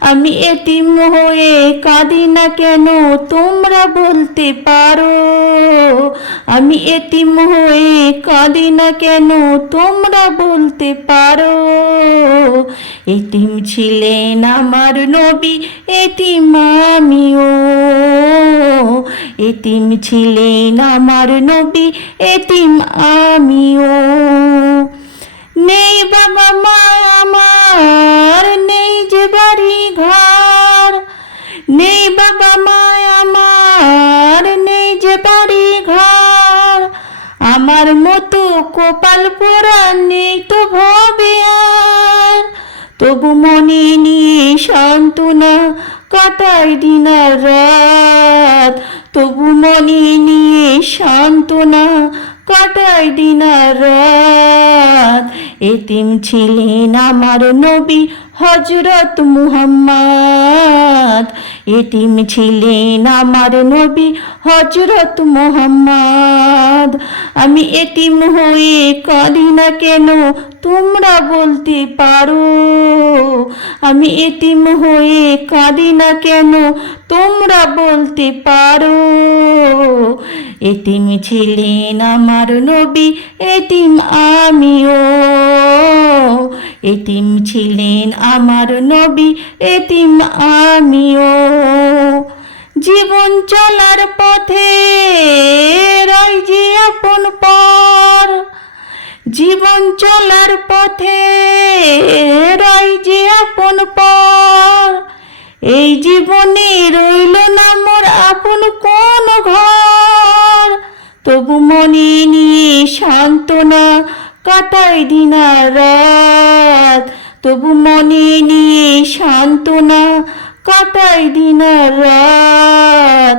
আমি এতিম হয়ে কাঁদি না কেন? তোমরা বলতে পারো। আমি এতিম হয়ে কাঁদি না কেন? তোমরা বলতে পারো। এতিম ছিলেন আমার নবী, এতিম আমিও। এতিম ছিলেন আমার নবী, এতিম আমিও। নেই বাবা বাড়ি ঘর। আমার মতো কপাল পোড়া নেই তো ভবে আর। তবু মনে নিয়ে সান্ত্বনা কাটাই দিন আর রাত। তবু মনে নিয়ে সান্ত্বনা কাটাই দিন আর রাত। এতিম ছিলেন আমার নবী হজরত মুহাম্মদ। এতিম ছিলেন আমার নবী হজরত মুহাম্মদ। আমি এটিম হয়ে কাঁদি না কেন, তোমরা বলতে পারো। আমি এটিম হয়ে কাঁদি না কেন, তোমরা বলতে পারো। এটিম ছিলেন আমার নবী এটিম আমিও। এতিম ছিলেন আমার নবী, এতিম আমিও। জীবন চলার পথে রাই যে আপন পর। জীবন চলার পথে রাই যে আপন পর। এই জীবনে রইল না মোর আপন কোন ঘর। তবু মনে নিয়ে সান্ত্বনা কাটাই দিন রাত। তবু মনে নিয়ে সান্ত্বনা কাটাই দিন রাত।